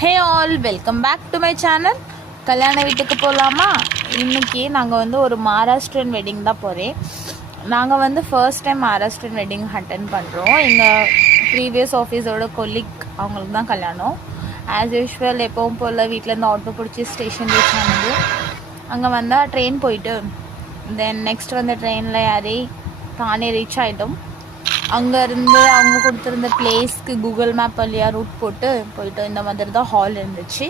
Hey all, welcome back to my channel. கல்யாண வீட்டுக்கு போகலாமா? இன்றைக்கி நாங்கள் வந்து ஒரு மகாராஷ்டிரன் வெட்டிங் தான் போகிறேன். நாங்கள் வந்து first time Maharashtrian wedding attend பண்ணுறோம். எங்கள் ப்ரீவியஸ் ஆஃபீஸோட கொலீக் அவங்களுக்கு தான் கல்யாணம். ஆஸ் யூஷுவல் எப்பவும் போல் வீட்டிலேருந்து ஆட்டோ பிடிச்சி ஸ்டேஷன் ரீச் ஆனது. அங்கே வந்தால் ட்ரெயின் போயிட்டு தென் நெக்ஸ்ட் வந்து ட்ரெயினில் ஏறி தானே ரீச் ஆகிட்டோம். அங்கேருந்து அவங்க கொடுத்துருந்த பிளேஸ்க்கு கூகுள் மேப் வழியாக ரூட் போயிட்டு இந்த மாதிரி தான் ஹால் இருந்துச்சு.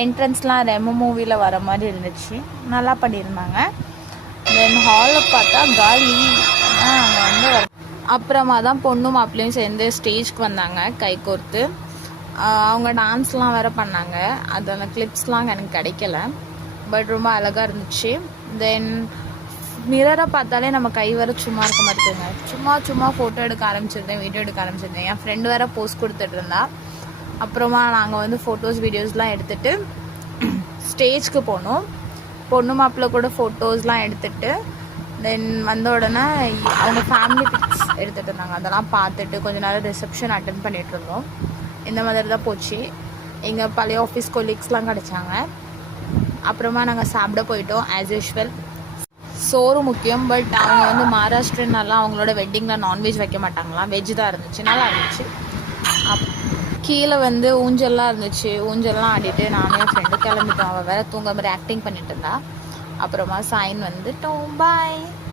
என்ட்ரன்ஸ்லாம் ரெமோ மூவியில் வர மாதிரி இருந்துச்சு, நல்லா பண்ணியிருந்தாங்க. தென் ஹாலில் பார்த்தா காலி. அங்கே வந்து அப்புறமா தான் பொண்ணும் மாப்பிள்ளையும் சேர்ந்து ஸ்டேஜ்க்கு வந்தாங்க கை கோர்த்து. அவங்க டான்ஸ்லாம் வேறு பண்ணாங்க. அதோட கிளிப்ஸ்லாம் எனக்கு கிடைக்கல, பட் ரொம்ப அழகாக இருந்துச்சு. தென் மிரரை பார்த்தாலே நம்ம கை வர சும்மா இருக்க மாட்டேங்க. சும்மா ஃபோட்டோ எடுக்க ஆரம்பிச்சிருந்தேன், வீடியோ எடுக்க ஆரம்பிச்சிருந்தேன். என் ஃப்ரெண்டு வேறு போஸ்ட் கொடுத்துட்டு இருந்தா. அப்புறமா நாங்கள் வந்து ஃபோட்டோஸ் வீடியோஸ்லாம் எடுத்துகிட்டு ஸ்டேஜ்க்கு போனோம். பொண்ணு மாப்பிள்ளை கூட ஃபோட்டோஸ்லாம் எடுத்துகிட்டு தென் வந்த உடனே அவங்க ஃபேமிலி பிக்ஸ் எடுத்துகிட்டு இருந்தாங்க. அதெல்லாம் பார்த்துட்டு கொஞ்ச நேரம் ரிசப்ஷன் அட்டன் பண்ணிகிட்டு இருந்தோம். இந்த மாதிரி தான் போச்சு. எங்கள் பழைய ஆஃபீஸ் கொலீக்ஸ்லாம் கிடச்சாங்க. அப்புறமா நாங்கள் சாப்பிட போயிட்டோம். ஆஸ் யூஷுவல் சோறு முக்கியம். பட் அவங்க வந்து மகாராஷ்டிரனாலாம் அவங்களோட வெட்டிங்கில் நான்வெஜ் வைக்க மாட்டாங்களாம், வெஜ் தான் இருந்துச்சு, நல்லா இருந்துச்சு. கீழே வந்து ஊஞ்சல்லாம் இருந்துச்சு. ஊஞ்சல்லாம் ஆடிட்டு நானும் என் ஃப்ரெண்டு கிளம்பிட்டோம். அவள் வேறு தூங்க மாதிரி ஆக்டிங் பண்ணிட்டு இருந்தா. அப்புறமா சைன் வந்துட்டோம். பாய்.